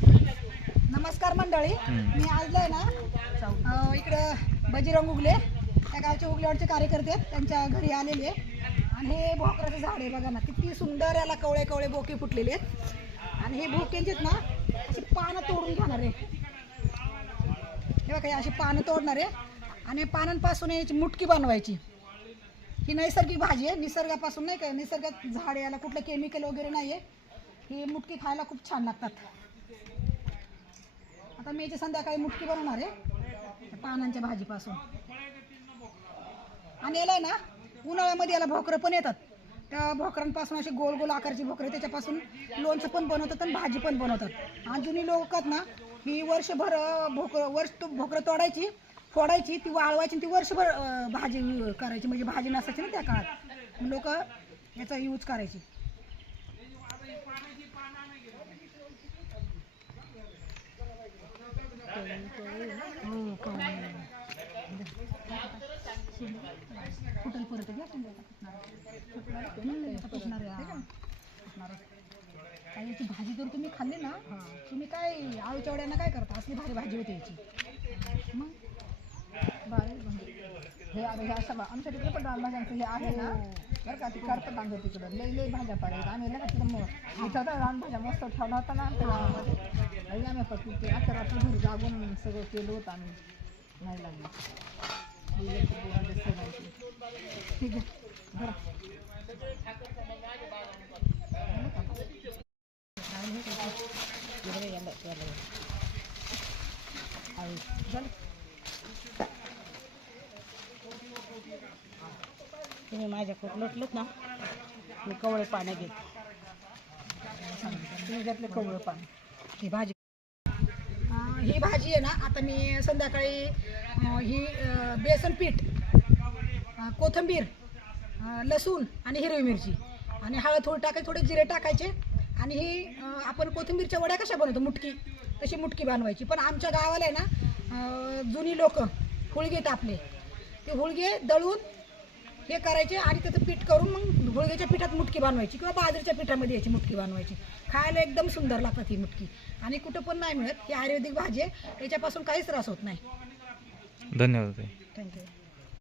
नमस्कार मंडळी, मी आजलाय ना इकडं बजीरंग उगले त्या गावचे उगलेवाडचे कार्यकर्ते आहेत, त्यांच्या घरी आलेले आणि हे भोकराचं झाड आहे बघा ना, किती सुंदर याला कवळे कवळे बोके फुटलेले आहेत आणि हे भोक्यांचे ना अशी पानं तोडून घेणार आहे. हे बघा अशी पानं तोडणार आहे आणि पानांपासून याची मुटकी बनवायची. ही नैसर्गिक भाजी आहे, निसर्गापासून नाही का, निसर्गात झाड याला कुठलं केमिकल वगैरे नाही आहे. ही मुटकी खायला खूप छान लागतात. आता मी याची संध्याकाळी मुटकी बनवणार आहे पानांच्या भाजीपासून. आणि याला ना उन्हाळ्यामध्ये याला भोकरं पण येतात, त्या भोकरांपासून अशी गोल गोल आकारची भोकरं, त्याच्यापासून लोणचं पण बनवतात आणि भाजी पण बनवतात. आणि जुनी लोक ना ही वर्षभर भोकरं तोडायची, फोडायची, ती वाळवायची, ती वर्षभर भाजी करायची. म्हणजे भाजी नसायची ना त्या काळात, लोक याचा यूज करायची. कुठं परत याची भाजी जर तुम्ही खाल्ली ना, तुम्ही काय आळूच्या वड्यांना काय करता, असली भारी भाजी होते याची. मग हे हे असं आमच्या तिकडे पण रानभाज्यांचं हे आहे ना, बरं का, ती करतात आमच्या तिकडं लई भाज्या पाहिजे. आम्ही ना तिकडं मग इथं तर रानभाज्या मस्त ठेवला होता ना आमच्या गावामध्ये. आम्ही फक्त ते अख्या रात्री घरी जागून सगळं केलं होतं आम्ही, नाही लागलं. ठीक आहे बरं. तुम्ही माझ्याकडे लुटलत ना, मी कवळे पाणी घेते, तुम्ही घेतले कवळे पाणी. ही भाजी आहे ना, आता मी संध्याकाळी ही बेसन पीठ, कोथिंबीर, लसूण आणि हिरवी मिरची आणि हळद थोडी टाकायची, थोडे जिरे टाकायचे आणि ही आपण कोथिंबीरच्या वड्या कशा बनवतो मुटकी, तशी मुटकी बनवायची. पण आमच्या गावाला आहे ना जुनी लोक हुळगे तापले, ते हुळगे दळून हे करायचे आणि त्याचं पीठ करून मग हुळग्याच्या पिठात मुटकी बनवायची किंवा बाजरीच्या पिठामध्ये याची मुटकी बनवायची. खायला एकदम सुंदर लागतात ही मुटकी आणि कुठं पण नाही मिळत. ही आयुर्वेदिक भाजी आहे, याच्यापासून काहीच त्रास होत नाही. धन्यवाद. थँक्यू.